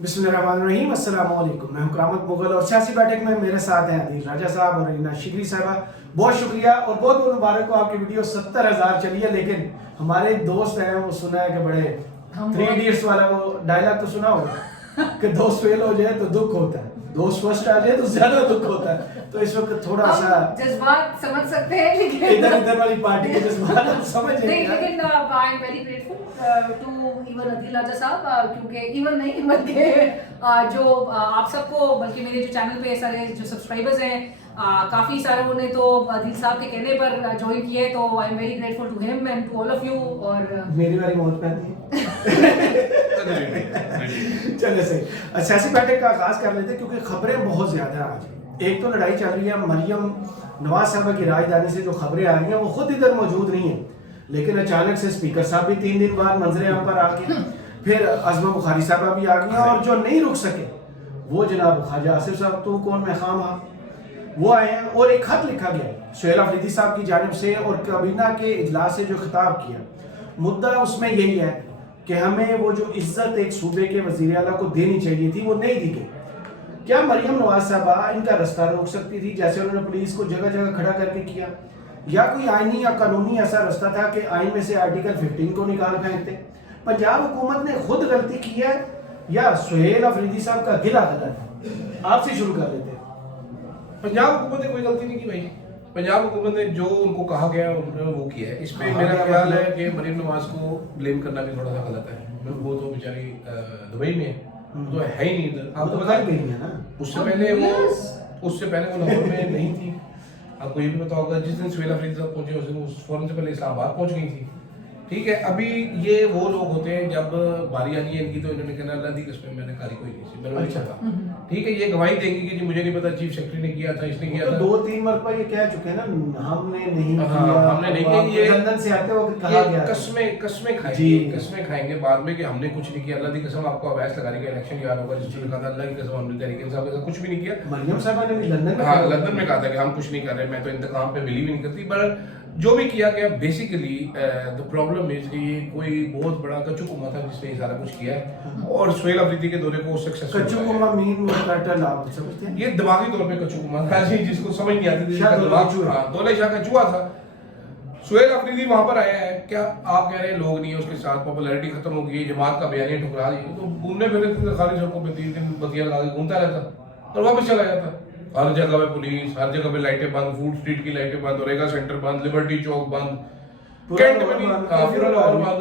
बिस्मिल्लाहिर्रहमानिर्रहीम, अस्सलाम वालेकुम। मैं हूं करामत मुगल और सियासी बैठक में मेरे साथ हैं अदील राजा साहब और रीना शिकरी साहबा। बहुत शुक्रिया और बहुत बहुत मुबारक हो, आपकी वीडियो 70,000 चली है। लेकिन हमारे दोस्त हैं, वो सुना है कि बड़े 3 इडियट्स वाला वो डायलॉग तो सुना होगा कि दोस्त फेल हो जाए तो दुख होता है, दोस्त फर्स्ट आ जाए तो ज्यादा दुख होता है। तो इस वक्त थोड़ा सा जज्बात समझ सकते हैं, लेकिन इधर वाली पार्टी के जज्बात हम समझ नहीं, लेकिन I am very grateful to even Adeel Raja Sahab, क्योंकि इवन नहीं बल्कि जो आप सबको, बल्कि मेरे जो चैनल पे सारे जो सब्सक्राइबर्स हैं, काफ़ी सारों ने तो अदील साहब के कहने पर ज्वाइन किए, तो I am very grateful to him and to all of you. और मेरी बारी मौत पैदी चले सही, सियासी बैठक का आगाज कर लेते क्योंकि खबरें बहुत ज्यादा हैं आज। एक तो लड़ाई चल रही है मरियम नवाज साहब की राजधानी से, जो खबरें आ रही हैं वो खुद इधर मौजूद नहीं है, लेकिन अचानक से स्पीकर साहब भी 3 दिन बाद मंजरे आम पर आ गए, फिर अज़मा बुखारी साहब भी आ गई, और जो नहीं रुक सके वो जनाब ख्वाजा आसिफ साहब, तो कौन मैं खामा, वो आए हैं। और एक खत लिखा गया सुहेल अफरीदी साहब की जानिब से, और काबीना के इजलास से जो खिताब किया, मुद्दा उसमें यही है कि हमें वो जो इज्जत एक सूबे के वज़ीर आला को देनी चाहिए थी वो नहीं दी गई। क्या मरियम नवाज साहबा इनका रास्ता रोक सकती थी, जैसे उन्होंने पुलिस को जगह जगह खड़ा करके किया, या कोई आईनी या कानूनी ऐसा रास्ता था कि आइन में से आर्टिकल 15 को निकाल फेंकते? पंजाब हुकूमत ने खुद गलती की है या सुहेल अफरीदी साहब का गिला गलत है? आपसे शुरू कर लेते हैं। पंजाब हुकूमत ने कोई गलती नहीं की भाई। पंजाब हुकूमत ने जो उनको कहा गया उन्होंने वो किया है। इस पे मेरा ख्याल है कि मरियम नवाज को ब्लेम करना भी थोड़ा सा गलत है। वो तो बेचारी दुबई में है, तो है ही नहीं इधर। आपको पता है ना, उससे पहले वो लाहौर में नहीं थी। आपको ये भी पता होगा जिस दिन सुहेल अफरीदी साहब पहुंचे उस दिन फौरन से पहले इस्लामाबाद पहुंच गई थी। ठीक है, अभी ये वो लोग होते हैं जब बारी आनी है इनकी, तो इन्होंने कहना अल्लाह दी कसम मैंने कारी कोई नहीं सी, मैंने नहीं चाहता। ठीक है, ये गवाही देंगी कि जी मुझे नहीं पता, चीफ सेक्रेटरी ने किया था, इसने किया था। 2-3 मरतबा ये कह चुके हैं ना, हमने नहीं किया, हमने नहीं किया। ये लंदन से आते वक्त कहा गया, कसमें खाएंगे बाद में कि हमने कुछ नहीं किया। अल्लाह की कसम, आपको अवैस लगाने का इलेक्शन याद होगा जिसमें लिखा था अल्लाह की कसम हमने तहरीक इंसाफ के साथ कुछ भी नहीं किया। मरियम साहबा ने भी लंदन में कहा था कि हम कुछ नहीं कर रहे, मैं तो इंतकाम पे बिलीव ही नहीं करती। पर जो भी किया गया बेसिकली द प्रॉब्लम इज कि ये कोई बहुत बड़ा कच्चूकुमा था जिसने सारा कुछ किया है, और सुहेल अफरीदी के दौरे को सक्सेसफुल कच्चूकुमा मीन मुकाटल आप समझते हैं, ये दिमागी तौर पे कच्चूकुमा था जी, जिसको समझ नहीं आती थी। दौले शाह का चूहा था। सुहेल अफरीदी वहां पर आया है, क्या आप कह रहे हैं लोग नहीं है उसके साथ, पॉपुलैरिटी खत्म हो गई, जमात का बयानिया ठुकरा दी, तो घूमने फिरने थे खाली सड़कों पे 3 दिन बतिया लगा के घूमता रहता और वापस चला जाता। हर जगह पे पुलिस, हर जगह पे लाइटें बंद, फूड स्ट्रीट की लाइटें बंद, ओरेगा सेंटर बंद, लिबर्टी चौक बंद, कैंट में नहीं,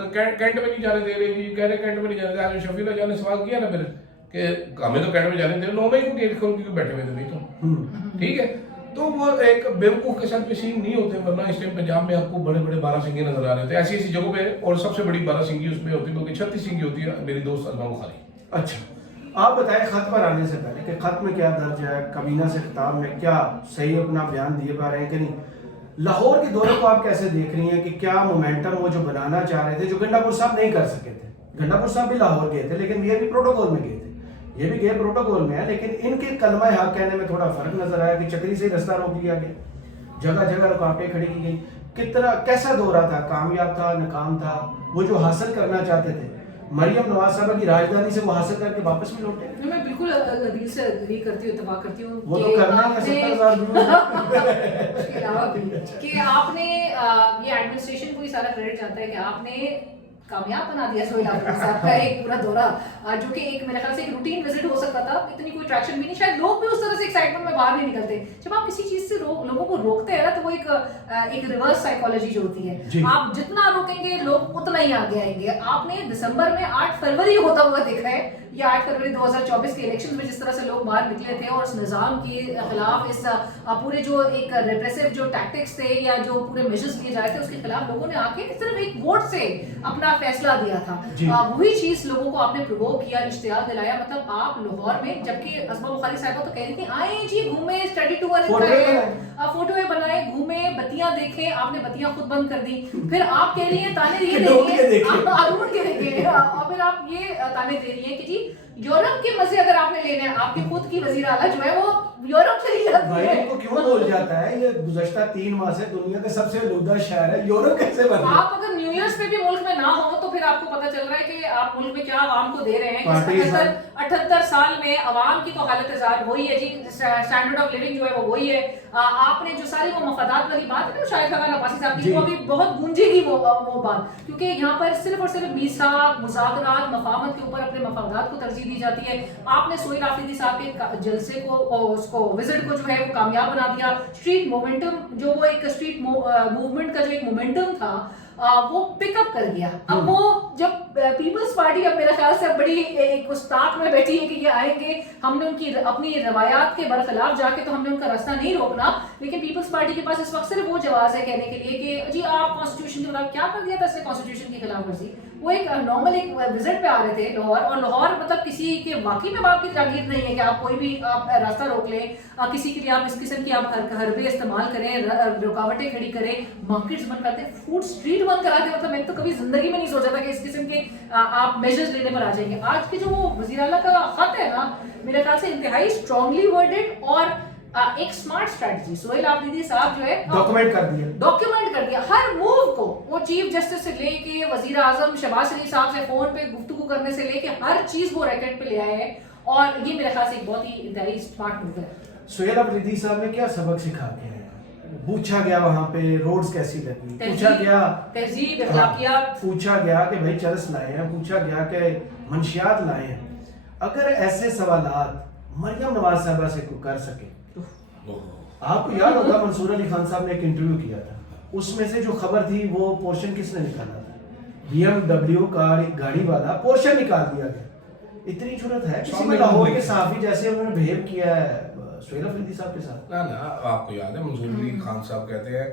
कैंट में नहीं जाने दे रहे जी, कह रहे कैंट में नहीं जाने दे। आज शफीला जान ने सवाल किया ना फिर कि हमें तो कैंट में जाने दे, 9 मई को गेट खोल के बैठे हुए थे भाई तुम। ठीक है, तो वो एक बेवकूफ के साथ पे सीन नहीं होते, वरना इस टाइम पंजाब में आपको बड़े बड़े 12 सिंगे नजर आ रहे थे ऐसी ऐसी जगहों पे, और सबसे बड़ी 12 सिंगी उसमें होती है, क्योंकि 36 सिंगी होती है मेरी दोस्त अज़मा बुखारी। अच्छा, आप बताएं खत पर आने से पहले कि खत में क्या दर्ज है, काबीना से खिताब में क्या सही अपना बयान दिए पा रहे हैं कि नहीं? लाहौर के दौरे को आप कैसे देख रही हैं कि क्या मोमेंटम वो जो बनाना चाह रहे थे, जो गंडापुर साहब नहीं कर सके थे? गंडापुर साहब भी लाहौर गए थे, लेकिन ये भी प्रोटोकॉल में गए थे, ये भी गए प्रोटोकॉल में है, लेकिन इनके कलमा हक कहने में थोड़ा फर्क नजर आया कि चक्री से रास्ता रोक लिया गया, जगह जगह रुकावटें खड़ी की गई। कितना कैसा दौरा था, कामयाब था, नाकाम था? वो जो हासिल करना चाहते थे मरियम नवाज साहबा की राजधानी से, वो हासिल करके वापस भी लौटे? मैं बिल्कुल अदील से एग्री करती हूँ, इत्तेफाक करती हूँ। वो तो करना है 70,000 कि आपने ये एडमिनिस्ट्रेशन को ही सारा क्रेडिट जाता है कि आपने कामयाब बना दिया सुहेल अफरीदी साहब का एक पूरा दौरा, जो कि एक मेरे ख्याल से एक रूटीन विजिट हो सकता था। इतनी कोई ट्रैक्शन भी नहीं, शायद लोग भी उस तरह से एक्साइटमेंट में बाहर नहीं निकलते। जब आप किसी चीज से लोगों को रोकते हैं ना, तो वो एक रिवर्स साइकोलॉजी जो होती है, आप जितना रोकेंगे लोग उतना ही आगे आएंगे। आपने दिसंबर में 8 फरवरी होता हुआ देखा है, या 8 फरवरी 2024 के इलेक्शन में जिस तरह से लोग बाहर निकले थे और इस निज़ाम के खिलाफ, इस पूरे जो एक रेप्रेसिव जो टैक्टिक्स थे या जो पूरे मेजर्स लिए जा रहे थे उसके खिलाफ लोगों ने आके सिर्फ एक वोट से अपना फैसला दिया था। वही चीज लोगों को आपने प्रोवोक किया, इश्तियाल दिलाया। मतलब आप लाहौर में, जबकि अज़मा बुखारी साहबा तो कह रही थी आए जी घूमे, स्टडी टूर फोटो बनाए, घूमे, बत्तियां देखे, आपने बत्तियां खुद बंद कर दी। फिर आप कह रही हैं ताने ये देखिए, और फिर आप ये ताने दे रही हैं कि जी यूरोप के मजे अगर आपने लेने हैं, आपके खुद की वजीर आला जो है वो यूरोप चली जाती है। इनको क्यों बोल जाता है ये गुज़श्ता 3 माह से दुनिया का सबसे आलूदा शहर है, यूरोप कैसे बना? आप अगर न्यू ईयर्स पे भी मुल्क में ना हो तो फिर आपको पता चल रहा है कि आप मुल्क में क्या आवाम को दे रहे हैं। 78 78 साल में अवाम की तो हालत जार वही है जी, स्टैंडर्ड ऑफ लिविंग जो है वो वही है। आपने जो सारी वो मफादात वाली बात है ना शायद खगान अब्बासी साहब की, वो अभी बहुत गूंजेगी वो बात, क्योंकि यहाँ पर सिर्फ और सिर्फ मीसाक मुज़ाकरात मफाहमत के ऊपर अपने मफादात को तरजीह दी जाती है। आपने सोहेल आफरीदी साहब के जलसे को उसको विजिट को जो है वो कामयाब बना दिया। स्ट्रीट मोमेंटम जो वो एक स्ट्रीट मूवमेंट का जो एक मोमेंटम था वो पिकअप कर गया। अब वो जब पीपल्स पार्टी अब मेरे ख्याल से अब बड़ी एक उस ताक में बैठी है कि ये आएंगे, हमने उनकी अपनी रवायात के बरखिलाफ जाके तो हमने उनका रास्ता नहीं रोकना, लेकिन पीपल्स पार्टी के पास इस वक्त सिर्फ वो जवाब है कहने के लिए कि जी आप कॉन्स्टिट्यूशन के खिलाफ क्या कर दिया था, इससे कॉन्स्टिट्यूशन की खिलाफ वर्जी। वो एक नॉर्मल एक विजिट पे आ रहे थे लाहौर, और लाहौर मतलब किसी के वाकई में बाप की जागीर नहीं है कि आप कोई भी आप रास्ता रोक लें, किसी के लिए आप इस किस्म की आप हरबे इस्तेमाल करें, रुकावटें खड़ी करें, मार्केट्स बंद करते हैं, फूड स्ट्रीट बंद करा दें। मतलब मैंने तो कभी जिंदगी में नहीं सोचा था कि इस किस्म के आप मेजर्स लेने पर आ जाएंगे। आज के जो वो वज़ीर आला का खत है ना, मेरे ख्याल से इंतहाई स्ट्रांगली वर्डेड और एक स्मार्ट स्ट्रेटजी सोहेल आफरीदी साहब जो है डॉक्यूमेंट कर दिया हर मूव को। वो चीफ जस्टिस से लेके वजीर आजम शहबाज शरीफ साहब से फोन पे गुफ्तगू करने से लेके हर चीज वो रैकेट पे ले आए हैं, और ये मेरे ख्याल से एक बहुत ही इंतहाई स्मार्ट मूव है। सोहेल आफरीदी साहब ने क्या सबक सिखा के हैं? पूछा गया वहां पे रोड्स कैसी लगी, पूछा गया तहजीब अखलाकियात, पूछा गया कि भाई चरस लाए हैं, पूछा गया कि मंशियात लाए हैं। अगर ऐसे सवालात मरियम नवाज साहबा से कोई कर सके, आपको याद होगा मंसूर अली खान साहब ने एक इंटरव्यू किया था, उसमें से जो खबर थी वो पोर्शन किसने निकाला था? BMW गाड़ी वाला पोर्शन निकाल दिया गया। इतनी जुर्रत है किसी में लाहौर के सहाफी जैसे उन्होंने बिहेव किया है सोहेल आफरीदी साहब के साथ? ना आपको याद है मंसूर अली खान साहब कहते हैं,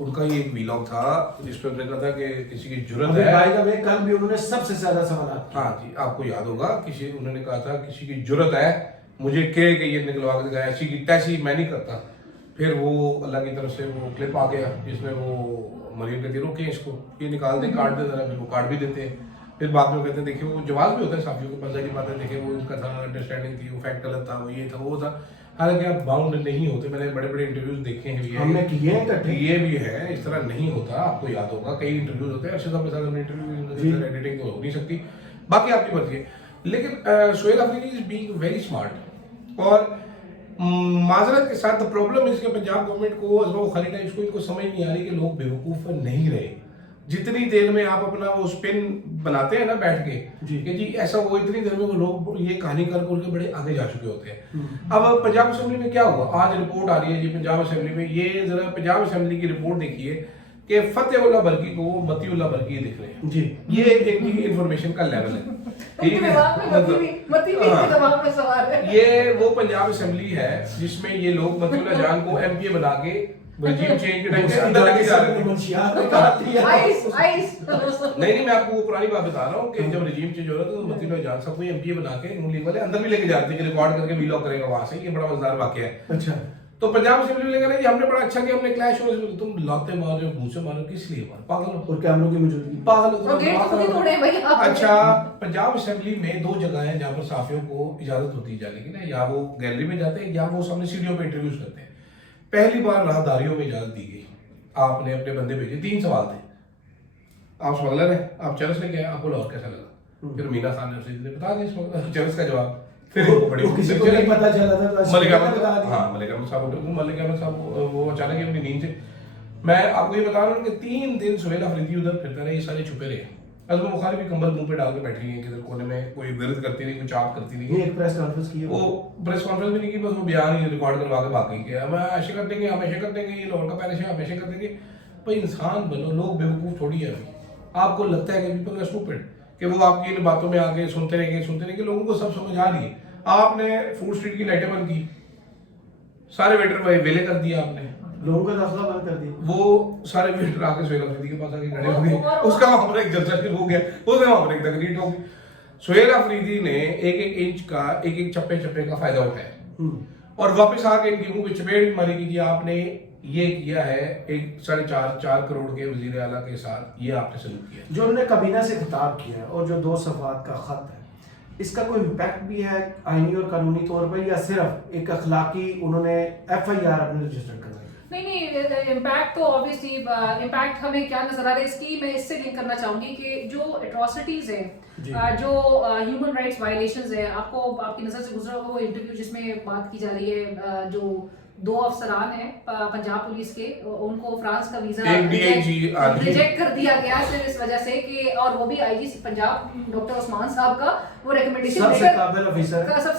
उनका ही एक वीलॉग था जिसपे उन्होंने कहा था कि किसी की जुर्रत है, कल भी उन्होंने सबसे ज्यादा सवाल, हाँ जी आपको याद होगा, उन्होंने कहा था किसी की जुर्रत है मुझे कह के ये निकलवा के दिखाया, ऐसी की तैसी मैं नहीं करता। फिर वो अल्लाह की तरफ से वो क्लिप आ गया जिसमें वो मरियम कहती है रोके इसको, ये निकाल दे, काट दे जरा, फिर वो काट भी देते हैं। फिर बाद में कहते हैं देखिए वो जवाब भी होता है साफियों के पास, जाहिर बात है देखिए वो इनका था अंडरस्टैंडिंग थी, वो फैक्ट गलत था, वो ये था वो था। हालांकि आप बाउंड नहीं होते, मैंने बड़े बड़े इंटरव्यूज देखे हैं, हमने किए ये भी है, इस तरह नहीं होता। आपको याद होगा कई इंटरव्यूज होते हैं, अर्शद साहब के साथ हमने इंटरव्यू, एडिटिंग तो हो नहीं सकती, बाकी आपकी मर्जी है। लेकिन Sohail Afridi is being very smart, और माजरत के साथ प्रॉब्लम इसके पंजाब गवर्नमेंट को अजमा खालिद है, इसको इनको समझ नहीं आ रही कि लोग बेवकूफ़ नहीं रहे। जितनी देर में आप अपना वो स्पिन बनाते हैं ना बैठ के कि जी ऐसा वो, इतनी देर में वो लोग ये कहानी कर के बड़े आगे जा चुके होते हैं। अब पंजाब असेंबली में क्या हुआ, आज रिपोर्ट आ रही है जी पंजाब असेंबली में, ये जरा पंजाब असेंबली की रिपोर्ट देखिए कि फतेहुल्लाह बरकी को मतीउल्लाह बरकी दिख रहे हैं जी। ये इनकी इंफॉर्मेशन का लेवल है, ठीक है। ये वो पंजाब असेंबली है जिसमें ये लोग मतीउल्लाह जान को एमपीए बना के रजीम चेंज के टाइम पे अंदर लेके जा रहे थे। नहीं मैं आपको वो पुरानी बात बता रहा हूँ कि जब रजीम चेंज हो रहा था तो मतीउल्लाह जान साहब को एमपीए बना के नून लीग वाले अंदर भी लेके जाते थे, रिकॉर्ड करके वीलॉग करेगा वहां से। ये बड़ा मजेदार वाकया है। अच्छा, तो पंजाब असेंबली में लेकर हमने बड़ा अच्छा किया, हमने क्लैश हो, तुम लाते मार रहे हो, मुंह से मार रहे हो, किस लिए मार, पागल हो, और कैमरों की मौजूदगी पागल हो। अच्छा, पंजाब असेंबली में दो जगह है जहाँ पर साफियों को इजाजत होती है जाने की ना, या वो गैलरी में जाते हैं या वो सामने सीढ़ियों पे इंटरव्यूज करते हैं। पहली बार राहदारियों में इजाजत दी गई, आपने अपने बंदे भेजे, 3 सवाल थे, आप स्मगलर हैं, आप चरस लेके आए, आपको लाहौर कैसा लगा? फिर मीना खान ने बता दिया चरस का जवाब। फिर किसी को नहीं पता चला था, मलिक अहमद साहब वो अचानक ही अपनी नींद से, मैं आपको ये बता रहा हूँ कि 3 दिन सोहेल आफरीदी उधर फिरते रहे, ये सारे छुपे रहे। अजमा बुखारी भी कंबल मुंह पे डाल के बैठी है किधर कोने में, कोई विरद करती नहीं, कोई चाप करती नहीं। एक प्रेस कॉन्फ्रेंस की, वो प्रेस कॉन्फ्रेंस भी नहीं की, बस वो बयान ही रिकॉर्ड करवा के भाग गई कि हम ऐसे कर देंगे, हम ऐसे कर देंगे, ये लाहौर का पैलेस है, हम ऐसे कर देंगे। भाई इंसान बनो, लोग बेवकूफ़ थोड़ी है। अभी आपको लगता है कि पीपल आर स्टूपिड, कि वो आपकी इन बातों में आके सुनते रहेंगे, लोगों को सब समझ आ रही है। आपने फूड स्ट्रीट की लाइटें बंद की, सारे वेटर वेले कर दिया, आपने लोगों का दाखिला बंद कर दिया, वो सारे वेटर आके सोहेल आफरीदी के पास आके खड़े हो गए, उसका वहां पर एक जलसा शुरू हो गया, उसने वहां पर एक तकरीर हो गई। सोहेल आफरीदी ने एक इंच का, एक चप्पे का फायदा उठाया और वापस आके इनके मुंह पे चपेट मारी कि आपने ये किया है, एक 4.5 करोड़ के वजीर आला के साथ ये आपने सलूक किया। जो उन्होंने काबीना से खिताब किया और जो 2 सफ़ात का खत है, इसका कोई इम्पैक्ट भी है आईनी और कानूनी तौर पर, या सिर्फ एक अखलाकी उन्होंने FIR अपने रजिस्टर करवाई? नहीं इम्पैक्ट तो ऑब्वियसली इम्पैक्ट हमें क्या नजर आ रहा है इसकी, मैं इससे लिंक करना चाहूंगी कि जो एट्रॉसिटीज है, जो ह्यूमन राइट्स वायलेशंस है, आपको आपकी नजर से गुजरा होगा वो इंटरव्यू जिसमें बात की जा रही है, जो 2 अफसरान हैं पंजाब पुलिस के, उनको फ्रांस का वीजा रिजेक्ट कर दिया गया सिर्फ इस वजह से कि, और वो भी आईजी पंजाब डॉक्टर उस्मान साहब का वो रिकमेंडेशन सबसे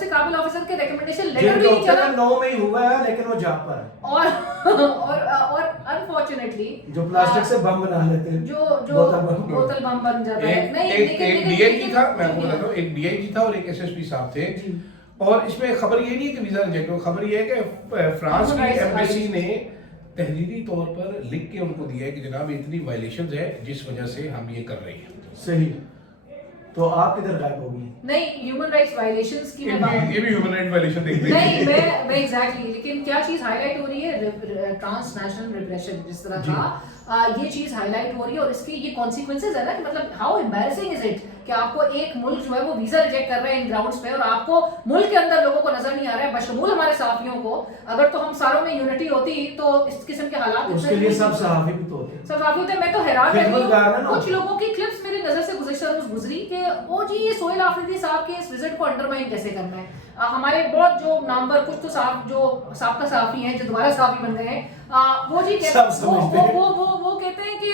काबिल ऑफिसर के रिकमेंडेशन लेटर भी नहीं चला 9 में ही हुआ है, लेकिन वो जाप पर है। और अनफॉर्चुनेटली जो प्लास्टिक से बम बना लेते हैं, जो बोतल बम बन जाता है। नहीं एक डीआईजी था, मैं आपको बताता हूँ, एक डीआईजी था और एक एसएसपी साहब थे। और इसमें खबर ये नहीं है कि वीजा रिजेक्ट हो, खबर ये है कि फ्रांस की एम्बेसी ने तहरीरी तौर पर लिख के उनको दिया है कि जनाब इतनी वायलेशंस है जिस वजह से हम ये कर रहे हैं। सही, तो आप किधर गायब होगी? नहीं, ह्यूमन राइट्स वायलेशंस की ये भी ह्यूमन राइट वायलेशन देख रही नहीं, मैं एग्जैक्टली, लेकिन क्या चीज हाईलाइट हो रही है, ट्रांसनेशनल रिप्रेशन जिस तरह का ये चीज हाईलाइट हो रही है, और इसके ये कॉन्सिक्वेंसेज है ना कि मतलब हाउ एम्बैरेसिंग इज इट कि आपको एक मुल्क जो है वो वीजा रिजेक्ट कर रहा है इन ग्राउंड्स पे, और आपको मुल्क के अंदर लोगों को नजर नहीं आ रहा है, बशमूल हमारे सहाफियों को। अगर तो हम सारों में यूनिटी होती तो इस किस्म के हालात उसके लिए सब सहाफी भी तो होते हैं। सब सहाफी होते हैं। मैं तो हैरान रह गई हूं, कुछ लोगों की क्लिप्स मेरी नजर से गुज़श्ता रोज गुजरी कि वो जी ये सोहेल आफरीदी साहब के इस विजिट को अंडरमाइन कैसे करना है। हमारे बहुत जो नामवर कुछ तो साहब जो साबका सहाफी हैं जो दोबारा सहाफी बन गए हैं, वो जी वो कहते हैं कि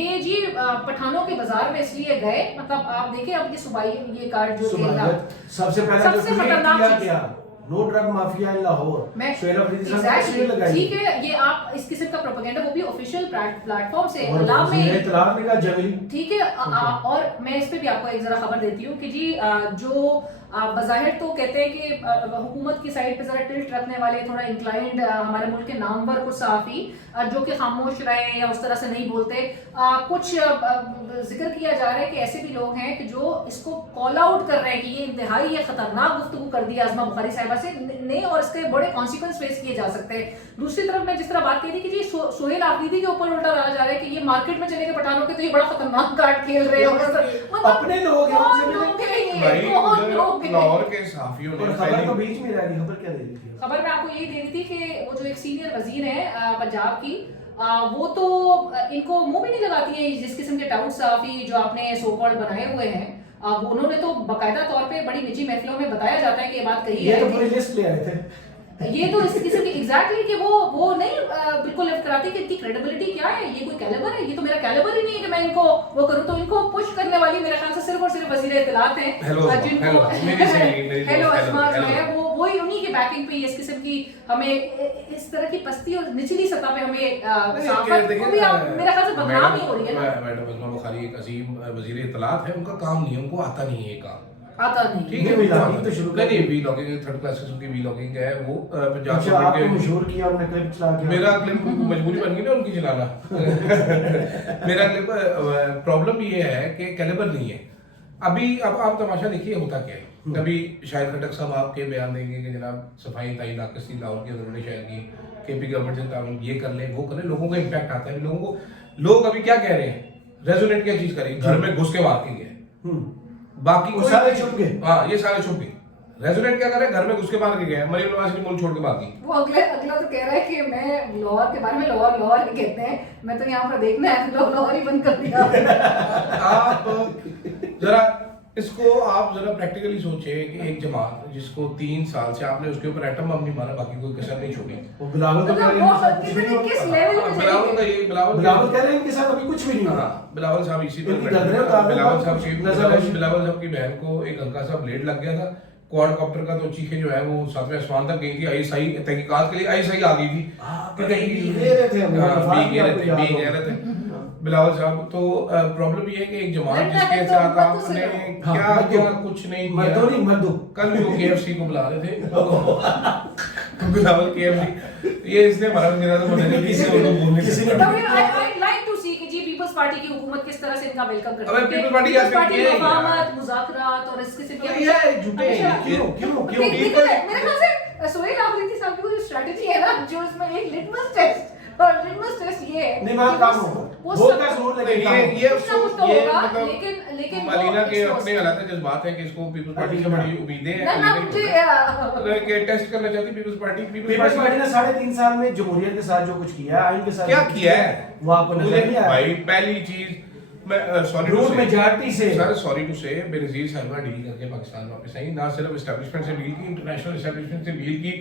ये जी पठानों के बाजार में इसलिए गए, मतलब आप देखें अब ये सुबाई ये कार्ड जो सबसे पहले सबसे खतरनाक नो ड्रग माफिया इन लाहौर, सोहेल आफरीदी साहब ने लगाई। ठीक है, ये आप इस किस्म का प्रोपेगेंडा वो भी ऑफिशियल प्लेटफॉर्म से ठीक है। और मैं इस पे भी आपको एक जरा खबर देती हूँ कि जी जो बज़ाहिर तो कहते हैं कि हुकूमत की साइड पे जरा टिल्ट रखने वाले थोड़ा इंक्लाइंड हमारे मुल्क के नामवर कुछ सहाफी जो कि खामोश रहे या उस तरह से नहीं बोलते, कुछ जिक्र किया जा रहा है कि ऐसे भी लोग हैं कि जो इसको कॉल आउट कर रहे हैं कि ये इंतहाई ये खतरनाक गुफ्तगू कर दी आज़मा बुखारी साहिबा से ने, और इसके बड़े कॉन्सिक्वेंस फेस किए जा सकते हैं। दूसरी तरफ मैं जिस तरह बात कही थी कि जी सोहेल आफरीदी के ऊपर उल्टा डाला जा रहा है कि ये मार्केट में चले गए पठानों के तो ये बड़ा खतरनाक कार्ड खेल रहे हैं, अपने लोग लाहौर के सहाफियों ने खबर तो बीच में रह गई। खबर क्या दे रही थी? खबर मैं आपको यही दे रही थी कि वो जो एक सीनियर वजीर है पंजाब की, वो तो इनको मुंह भी नहीं लगाती है जिस किस्म के टाउट सहाफी जो आपने सो कॉल्ड बनाए हुए हैं, उन्होंने तो बाकायदा तौर पे बड़ी निजी महफिलों में बताया जाता है कि ये बात कही है। ये तो पूरी लिस्ट ले आए थे। ये तो इस किस्म की एग्जैक्टली कि वो नहीं बिल्कुल लिफ्ट कराती कि इनकी क्रेडिबिलिटी क्या है, ये कोई कैलिबर है, ये तो मेरा कैलिबर ही नहीं है कि मैं इनको वो करूं। तो इनको पुश करने वाली मेरे ख्याल से सिर्फ और सिर्फ वजीर इत्तलात हैं जिनको हेलो अस्मा जो है वो ही उन्हीं की बैकिंग पे इस किस्म की हमें इस तरह की पस्ती और निचली सतह पे हमें को भी मेरे ख्याल से बदनाम ही हो रही है ना। मैडम अस्मा बुखारी एक अजीम वजीर इत्तलात है, उनका काम नहीं है, उनको आता नहीं है ये काम, आता नहीं। ठीक है, वीलॉगिंग तो शुरू कर दी, वीलॉगिंग थर्ड क्लास किस्म की वीलॉगिंग है वो पंजाब अच्छा, आपको मशहूर किया उन्होंने क्लिप चला के, मेरा क्लिप मजबूरी बन गई ना उनकी चलाना मेरा क्लिप प्रॉब्लम ये है कि कैलिबर नहीं है अभी। अब आप तमाशा देखिए होता क्या है, कभी शाहिद खटक साहब आपके बयान देंगे कि जनाब सफाई ताई नाकस थी लाहौर की, उन्होंने शायद की केपी गवर्नमेंट से ताउन ये कर ले वो कर ले, लोगों को इम्पैक्ट आता है, लोगों को लोग अभी क्या कह रहे हैं, रेजोनेट क्या चीज करेंगे, घर में घुस के मार के गए, बाकी सारे छुप गए। हाँ, ये सारे छुप गए। रेजोनेट क्या करे, घर में घुस के मार के गए, मरियम नवाज ने मुल्क छोड़ के भागी। वो अगला तो कह रहा है कि मैं लाहौर के बारे में लाहौर ही कहते हैं, मैं तो यहाँ पर देखना है लाहौर ही बंद कर दिया। आप जरा इसको आप जरा प्रैक्टिकली सोचिए कि एक जमात जिसको 3 साल से आपने उसके ऊपर एटम बम नहीं मारा, बाकी कोई कसर नहीं छोड़ी। वो बिलावल तो कह रहे हैं किस लेवल पे बिलावल का ये बिलावल कह रहे हैं इनके साथ अभी कुछ भी नहीं हुआ। बिलावल साहब इसी पर बिलावल साहब की बहन को एक हल्का सा ब्लेड लग गया था, क्वाडकॉप्टर का तो चीखें जो है वो 7वें आसमान तक गई थी, आईएसआई तहकीकात के लिए आईएसआई आ गई थी, बिलावल साहब। तो प्रॉब्लम ये है कि एक जमात जिसके साथ आपने क्या क्या कुछ नहीं किया, कल भी वो केएफसी को बुला रहे थे बिलावल केएफसी, ये इसने हमारा पीपल्स पार्टी की हुकूमत किस तरह से इनका वेलकम करती है। अबे पीपल्स पार्टी क्या करती है, मुफाहमत मुज़ाकरात और इस किस्म के ये झूठे मेरे ख्याल से सोहेल आफरीदी साहब की जो स्ट्रेटजी है ना, जो इसमें एक लिटमस टेस्ट और लिटमस टेस्ट ये है नहीं वहाँ काम होगा, होगा जरूर लेकिन काम होगा। ये कुछ ना कुछ तो ये होगा, मतलब लेकिन वो मलिना के expose- अपने हालात है, जज्बात है कि इसको पीपल्स पार्टी से बड़ी उम्मीदें हैं, ना मुझे कि टेस्ट करना चाहती पीपल्स पार्टी पीपल्स पार्टी ने 3.5 साल में जमहूरियत के साथ जो कुछ किया, आइन के साथ क्या जो कुछ किया है वो आपको नजर नहीं आया? भाई पहली चीज मैं सॉरी रूल मेजॉरिटी से सर सॉरी टू से बेनजीर साहिबा डील करके पाकिस्तान वापस आई, ना सिर्फ एस्टैब्लिशमेंट से डील की, इंटरनेशनल एस्टैब्लिशमेंट से डील की,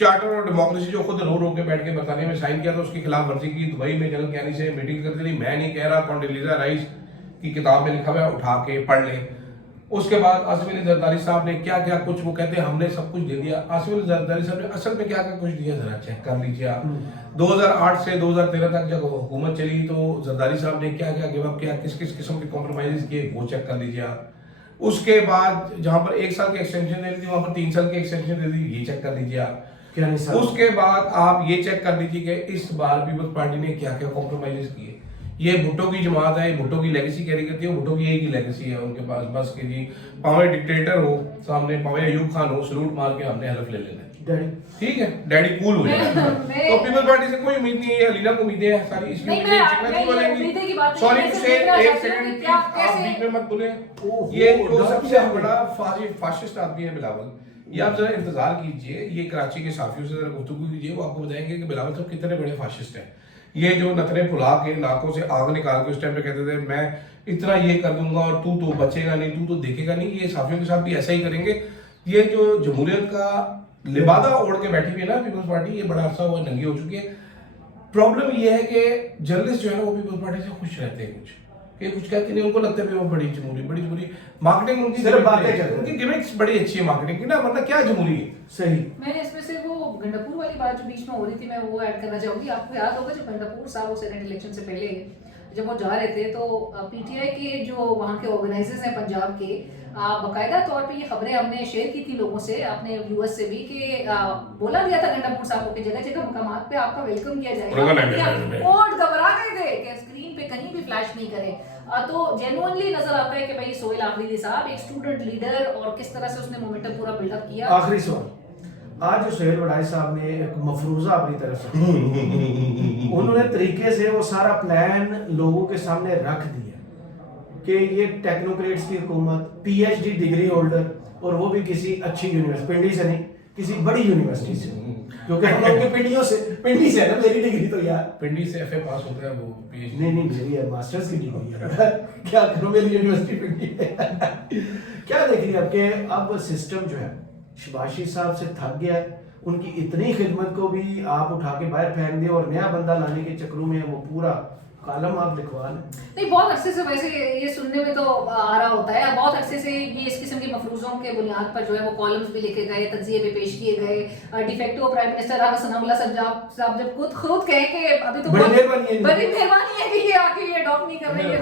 चार्टर और डेमोक्रेसी जो खुद रो के बैठ के बरतानिया में साइन किया था उसकी खिलाफ वर्जी की, दुबई में जनरल कैनी से मीटिंग करती रही। मैं नहीं कह रहा, कॉन्डोलीजा राइस की किताब में लिखा हुआ है, उठा के पढ़ लें। उसके बाद आसिफ अली जरदारी साहब ने क्या क्या कुछ, वो कहते हैं हमने सब कुछ दे दिया। आसिफ अली जरदारी साहब ने असल में क्या क्या कुछ दिया जरा चेक कर लीजिए आप। 2008 से 2013 तक जब हुकूमत चली तो जरदारी साहब ने क्या क्या गिव अप किया, किस किस किस्म के कॉम्प्रोमाइज किए, वो चेक कर लीजिए आप। उसके बाद जहां पर 1 साल की एक्सटेंशन दे दी थी वहां पर 3 साल की एक्सटेंशन दे दी, ये चेक कर लीजिए आप। क्या नहीं सर? उसके बाद आप ये चेक कर लीजिए कि इस बार पीपल्स पार्टी ने क्या क्या कॉम्प्रोमाइज किए। ये भुट्टो की जमात है, भुट्टो की लेगेसी कैरी करती है, भुट्टो की एक ही लेगेसी है उनके पास, बस के जी पावे डिक्टेटर हो सामने, पावे अयूब खान हो, सलूट मार के हमने हलफ ले लेना है, डैडी ठीक है, डैडी कूल हो जाएगा। तो पीपल्स पार्टी से कोई उम्मीद नहीं है, अलीना को उम्मीदें हैं सारी, इसकी नहीं, उम्मीदें मैं चिकना नहीं उम्मीदें बोलेंगी। की बात नहीं, सॉरी मैं टू सिर्फ से देखना एक चाहती हूँ सेकंड कि प्लीज, क्या आप कैसे- बीच में मत बोले। ओहो, ये जो डर सबसे गया। बड़ा फाशिस्ट आदमी है बिलावल, ये आप जरा इंतजार कीजिए, ये कराची के साफियों से जरा गुफ्तगू कीजिए, वो आपको बताएंगे कि बिलावल साहब कितने बड़े फाशिस्ट हैं। ये जो नथने फुला के नाकों से आग निकाल के उस टाइम पे कहते थे मैं इतना ये कर दूंगा और तू तो बचेगा नहीं, तू तो देखेगा नहीं, ये साफियों के साथ भी ऐसा ही करेंगे। ये जो जमहूरियत का लिबादा ओढ़ के बैठी हुई है ना पीपल्स पार्टी, ये बड़ा अरसा हुआ नंगी हो चुकी है। प्रॉब्लम ये है कि जर्नलिस्ट जो है ना वो पीपल्स पार्टी से खुश रहते हैं, कुछ कहते नहीं, उनको लगता है वो बड़ी जमहूरी मार्केटिंग उनकी सिर्फ बातें करते हैं। उनकी गिमिक्स बड़ी अच्छी है मार्केटिंग की ना, वरना क्या जमहूरी है। सही। मैंने इसमें से वो गंडापुर वाली बात जो बीच में हो रही थी मैं वो ऐड करना चाहूंगी। आपको याद होगा जब गंडापुर साहब वो सेनेट इलेक्शन से पहले जब वो जा रहे थे तो पीटीआई के जो वहाँ के ऑर्गेनाइजर्स हैं पंजाब के, बाकायदा तौर पे ये खबरें हमने शेयर की थी लोगों से, अपने व्यूअर्स से भी, कि बोला गया था गंडापुर साहब को कि जगह जगह मकामात पे आपका वेलकम किया जाएगा। और घबरा गए थे कि स्क्रीन पे कहीं भी फ्लैश नहीं करे। तो जेन्युइनली नजर आता है कि भाई सोहेल आफरीदी साहब एक स्टूडेंट लीडर और किस तरह से उसने मोमेंटम पूरा बिल्डअप किया। आखिरी सवाल, आज जो सोहेल वड़ाई साहब ने एक मफरूजा अपनी तरफ से उन्होंने तरीके से वो सारा प्लान लोगों के सामने रख दिया कि ये टेक्नोक्रेट्स की हुकूमत, पीएचडी डिग्री होल्डर, और वो भी किसी अच्छी यूनिवर्सिटी, पिंडी से नहीं किसी बड़ी यूनिवर्सिटी से, क्योंकि हम लोग के पिंडी से है ना, मेरी डिग्री तो यार पिंडी से एफए पास होता है वो पीएचडी नहीं मेरी है, मास्टर्स की डिग्री है। क्या करूं, मेरी यूनिवर्सिटी पिंडी है। क्या देख रही है आपके, अब सिस्टम जो है शबाशी साहब से थक गया है, उनकी इतनी खिदमत को भी आप उठा के बाहर फेंक दिए और नया बंदा लाने के चक्रों में वो पूरा कॉलम आप लिखवा लें। नहीं, बहुत अरसे से वैसे ये सुनने में तो आ रहा होता है, बहुत अरसे से ये इस किस्म की मफरूजों के बुनियाद पर जो है वो कॉलम्स भी लिखे गए, तज्जिए भी पेश किए गए। Defective prime minister Rana Sanaullah साहब जब खुद कहे कि अभी तो बड़ी मेहरबानी है कि ये आके ये अडॉप्ट नहीं कर रहे हैं।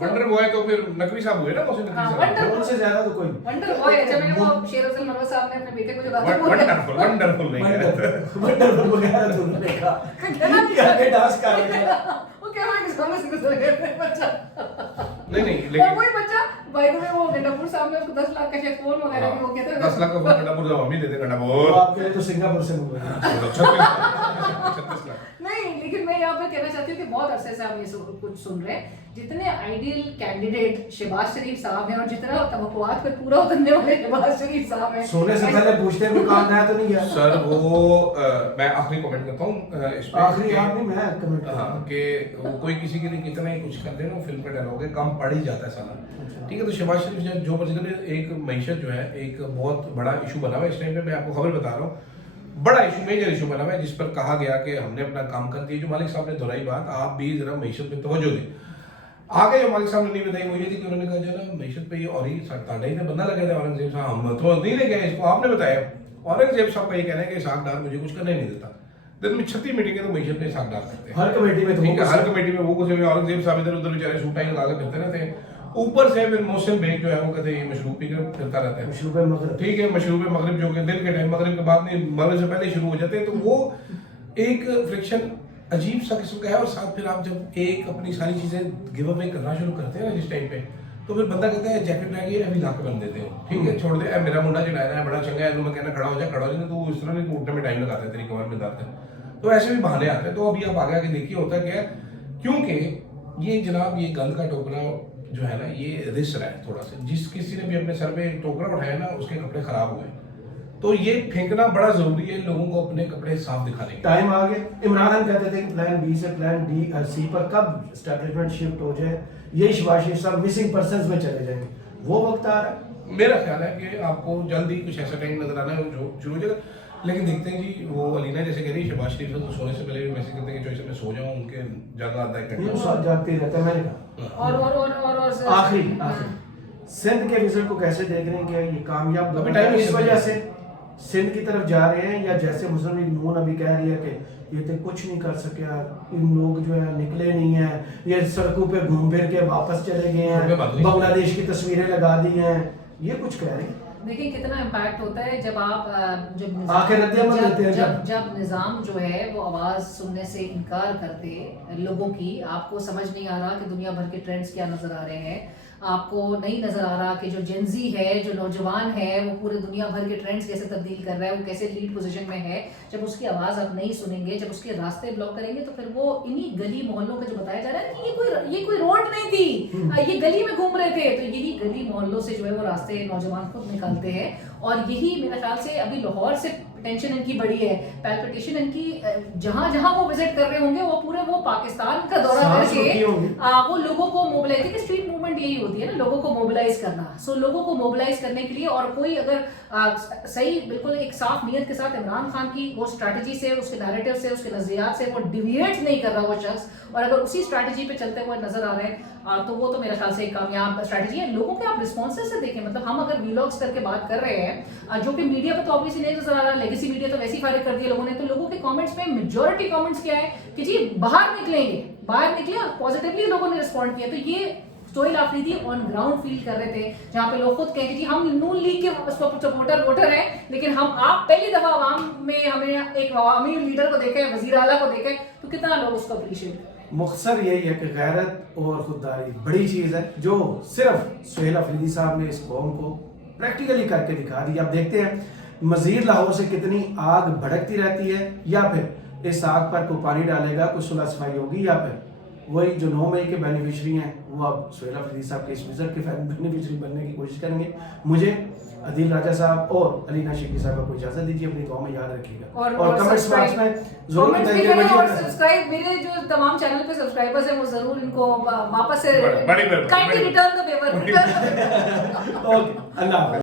वंडर बॉय तो फिर नकवी साहब हुए ना, उसे नकवी साहब वंडर उनसे ज्यादा तो कोई वंडर बॉय। जब मैंने वो शेर अफजल मरवा साहब ने अपने बेटे को जो गाता वंडरफुल नहीं कहते। वंडरफुल वगैरह तो उन्होंने कहा क्या के डांस कर रहे हैं। वो कैमरा के सामने से गुजर गया बच्चा। नहीं और लेकिन वही बच्चा भाई तो वो गंडापुर साहब ने उसको 10 लाख का शायद फोन वगैरह भी वो कहते हैं 10 लाख का फोन गंडापुर जब हम ही देते वो गंडापुर आपके लिए तो सिंगापुर से मंगवाया। 36 लाख। नहीं, लेकिन मैं यहाँ पे कहना चाहती हूँ कि बहुत अरसे से हम ये कुछ सुन रहे हैं, जितने आइडियल कैंडिडेट शहबाज शरीफ साहब हैं और जितना तवक्कुआत पर पूरा उतरने वाले शहबाज शरीफ साहब हैं, सोने से पहले पूछते हैं कोई काम नया तो नहीं गया। सर वो मैं आखिरी कमेंट करता हूँ इस पे आखिरी आप नहीं, मैं कमेंट हाँ कि वो कोई किसी के लिए कितना ही कुछ कर दे ना, फिल्म का डायलॉग है, काम पड़ ही जाता है साला, ठीक है। तो शहबाज शरीफ जो पर्टिकुलर एक मईशत जो है एक बहुत बड़ा इशू बना हुआ है इस टाइम पे, मैं आपको खबर बता रहा हूँ, बड़ा इशू, मेजर इशू बना हुआ है, जिस पर कहा गया कि हमने अपना काम कर दिया। जो मालिक साहब ने दोहराई बात, आप भी जरा मईशत में तवज्जो दें। आगे जो मालिक साहब ने नहीं बताई वो ये थी कि उन्होंने कहा जो ना मईशत पे ये और ही तांडा ही बंदा लगा था औरंगजेब साहब, हम तो नहीं ले गए इसको, आपने बताया। औरंगजेब साहब का ये कहना है कि सागदार मुझे कुछ करने नहीं देता, दिन में 36 मीटिंगें तो मईशत में सागदार करते हैं हर कमेटी में, ठीक है, हर कमेटी में वो कुछ औरंगजेब साहब इधर उधर बेचारे सूट टाई लगा कर फिरते रहते हैं। ऊपर से फिर मोहसिन बेग जो है वो कहते हैं मशरूब पी कर फिरता रहता है, मशरूब मगरिब, ठीक है, मशरूब मगरिब जो कि दिन के टाइम मगरिब के बाद नहीं, मगरिब से पहले शुरू हो जाते हैं। तो वो एक फ्रिक्शन अजीब सा किस्म का है। और साथ फिर आप जब एक अपनी सारी चीजें गिव अवे करना शुरू करते हैं ना जिस टाइम पे, तो फिर बंदा कहता है जैकेट रह गई अभी लाके बन देते हो, ठीक है, छोड़ दे, मेरा मुंडा चढ़ाया है, बड़ा चंगा है, तो मैं कहना खड़ा हो जा, तू इस तरह नहीं, तो उठने में टाइम लगाता है, तेरी कमर में दर्द है। तो ऐसे भी बहाने आते हैं। तो अभी आप आगे आगे देखिए होता क्या है, क्योंकि ये जनाब ये गंद का टोकरा जो है ना ये रिस रहा है थोड़ा सा, जिस किसी ने भी अपने सर पे टोकरा उठाया ना उसके कपड़े खराब हुए, तो ये फेंकना बड़ा जरूरी है लोगों को अपने कपड़े साफ दिखाने के। टाइम आ गया। इमरान खान कहते थे कि प्लान बी से प्लान डी सी पर कब एस्टेब्लिशमेंट शिफ्ट हो जाए, ये शहबाज शरीफ साहब मिसिंग पर्संस में चले जाएंगे, वो वक्त आ रहा है। मेरा ख्याल है कि आपको जल्दी कुछ ऐसा टाइम नजर आना है जो शुरू हो जाएगा। लेकिन देखते हैं जी, वो अलीना जैसे कह रही है शहबाज शरीफ तो सोने से पहले भी मैसेज करते हैं कि मैं सो जाऊं, उनके ज्यादा आधा एक ये घंटा साथ जागते ही रहता है। मैंने कहा और आखिरी सिंध के विजिट को कैसे देख रहे हैं कि ये कामयाब अभी टाइम टाइम इस वजह से सिंध की तरफ जा रहे हैं, या जैसे मुस्लिम लीग नून अभी कह रही है कि ये तो कुछ नहीं कर सके, इन लोग जो है निकले नहीं है, ये सड़कों पे घूम फिर के वापस चले गए हैं, बांग्लादेश की तस्वीरें लगा दी हैं, ये कुछ कह रहे हैं। देखिए कितना इम्पैक्ट होता है जब आप जब आखिर रद्द-ए-अमल देते हैं जब निज़ाम जो है वो आवाज़ सुनने से इनकार करते लोगों की। आपको समझ नहीं आ रहा कि दुनिया भर के ट्रेंड्स क्या नज़र आ रहे हैं, आपको नहीं नज़र आ रहा कि जो जेंजी है, जो नौजवान है, वो पूरे दुनिया भर के ट्रेंड्स कैसे तब्दील कर रहा है, वो कैसे लीड पोजीशन में है। जब उसकी आवाज़ आप नहीं सुनेंगे, जब उसके रास्ते ब्लॉक करेंगे, तो फिर वो इन्हीं गली मोहल्लों का जो बताया जा रहा है कि ये कोई रोड नहीं थी, ये गली में घूम रहे थे, तो यही गली मोहल्लों से जो है वो रास्ते नौजवान खुद निकालते हैं। और यही मेरे ख्याल से अभी लाहौर से टेंशन इनकी बड़ी है, पैल्पिटेशन इनकी, जहां जहां वो विजिट कर रहे होंगे वो पाकिस्तान का दौरा करके वो लोगों को मोबिलाइज, देखिए स्ट्रीट मूवमेंट यही होती है ना, लोगों को मोबिलाइज करना। सो लोगों को मोबिलाइज करने के लिए, और कोई अगर सही बिल्कुल एक साफ नीयत के साथ इमरान खान की वो स्ट्रैटेजी से, उसके नैरेटिव से, उसके नजरियात से वो डिविएट नहीं कर रहा वो शख्स, और अगर उसी स्ट्रैटेजी पे चलते हुए नजर आ रहे हैं, तो वो तो मेरे ख्याल से एक कामयाब स्ट्रैटेजी है। लोगों के आप रिस्पॉन्सेस से देखें, मतलब हम अगर वीलॉग्स करके बात कर रहे हैं, जो कि मीडिया पे तो ऑब्वियसली नहीं नजर आ रहा, लेगेसी मीडिया तो वैसे ही फारिग कर दिए लोगों ने, तो लोगों के कमेंट्स में मेजॉरिटी कमेंट्स क्या है कि जी बाहर निकले, पॉजिटिवली लोगों ने रिस्पॉन्ड किया। तो ये Sohail Afridi on ground feel कर रहे थे, जहां पे लोग खुद कहें कि जी हम नून लीग के सपोर्टर वोटर हैं, लेकिन आप पहली दफा आवाम में हमें एक अवामी लीडर को देखें, वजीर आला को देखें, तो कितना लोग उसको अप्रिशिएट करें। मुख्तसर यही है कि गैरत और खुददारी बड़ी चीज़ है, जो सिर्फ सोहेल अफरीदी साहब ने इस कौम को प्रैक्टिकली करके दिखा दी। अब देखते हैं मजीद लाहौर से कितनी आग भड़कती रहती है, या फिर इस आग पर कोई पानी डालेगा, कोई सुलह सफाई होगी, या फिर वही जो 9 मई के बेनिफिशरी हैं वो अब सोहेल अफरीदी साहब के इस विजिट के बेनिफिशरी बनने की कोशिश करेंगे। मुझे अदील राजा साहब और अलीना शेखी साहब को इजाजत दीजिए, अपनी दुआ में याद रखिएगा, और कमेंट्स बॉक्स में जरूर बताइए, और सब्सक्राइब, मेरे जो तमाम चैनल पे सब्सक्राइबर्स हैं वो जरूर इनको वापस से बड़ी kindly return the favour. Okay, अल्लाह हाफ़िज़।